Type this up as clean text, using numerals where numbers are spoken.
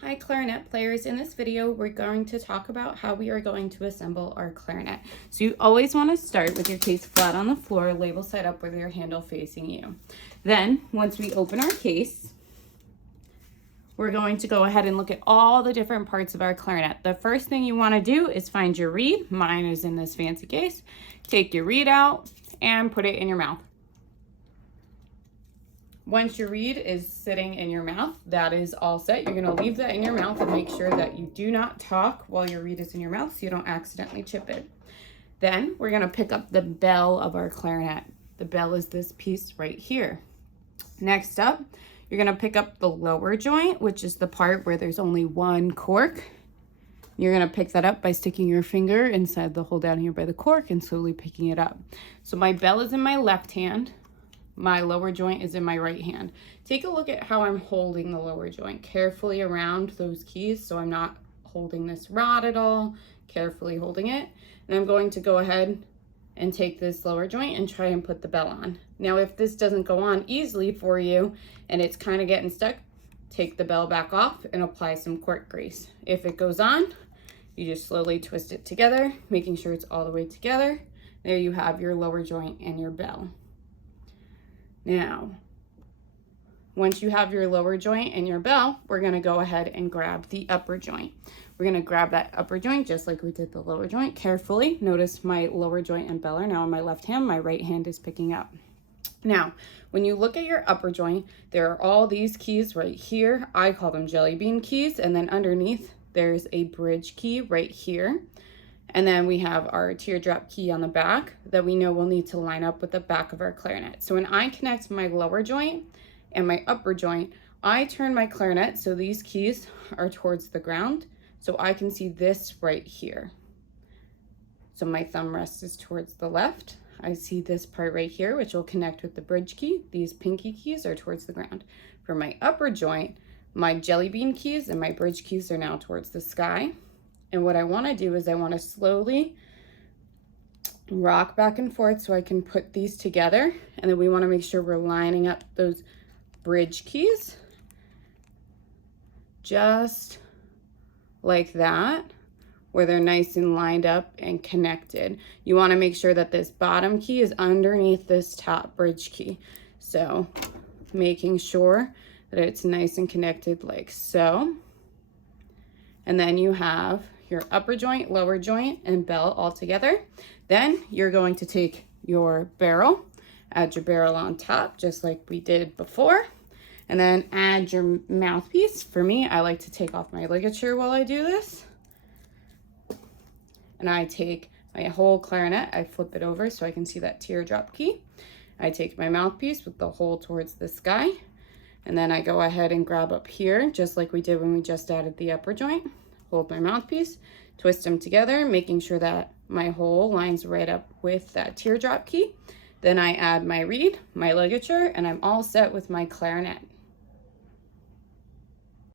Hi clarinet players, in this video we're going to talk about how we are going to assemble our clarinet. So you always want to start with your case flat on the floor, label side up with your handle facing you. Then once we open our case, we're going to go ahead and look at all the different parts of our clarinet. The first thing you want to do is find your reed. Mine is in this fancy case. Take your reed out and put it in your mouth. Once your reed is sitting in your mouth, that is all set. You're gonna leave that in your mouth and make sure that you do not talk while your reed is in your mouth so you don't accidentally chip it. Then we're gonna pick up the bell of our clarinet. The bell is this piece right here. Next up, you're gonna pick up the lower joint, which is the part where there's only one cork. You're gonna pick that up by sticking your finger inside the hole down here by the cork and slowly picking it up. So my bell is in my left hand. My lower joint is in my right hand. Take a look at how I'm holding the lower joint. Carefully around those keys so I'm not holding this rod at all. Carefully holding it. And I'm going to go ahead and take this lower joint and try and put the bell on. Now if this doesn't go on easily for you and it's kind of getting stuck, take the bell back off and apply some cork grease. If it goes on, you just slowly twist it together, making sure it's all the way together. There you have your lower joint and your bell. Now, once you have your lower joint and your bell, we're gonna go ahead and grab the upper joint. We're gonna grab that upper joint just like we did the lower joint carefully. Notice my lower joint and bell are now in my left hand, my right hand is picking up. Now, when you look at your upper joint, there are all these keys right here. I call them jelly bean keys, and then underneath there's a bridge key right here. And then we have our teardrop key on the back that we know we'll need to line up with the back of our clarinet. So when I connect my lower joint and my upper joint, I turn my clarinet so these keys are towards the ground so I can see this right here. So my thumb rest is towards the left. I see this part right here, which will connect with the bridge key. These pinky keys are towards the ground. For my upper joint, my jelly bean keys and my bridge keys are now towards the sky. And what I want to do is I want to slowly rock back and forth so I can put these together. And then we want to make sure we're lining up those bridge keys just like that, where they're nice and lined up and connected. You want to make sure that this bottom key is underneath this top bridge key. So making sure that it's nice and connected like so. And then you have your upper joint, lower joint, and bell all together. Then you're going to take your barrel, add your barrel on top, just like we did before, and then add your mouthpiece. For me, I like to take off my ligature while I do this. And I take my whole clarinet, I flip it over so I can see that teardrop key. I take my mouthpiece with the hole towards the sky, and then I go ahead and grab up here, just like we did when we just added the upper joint. Hold my mouthpiece, twist them together, making sure that my hole lines right up with that teardrop key. Then I add my reed, my ligature, and I'm all set with my clarinet.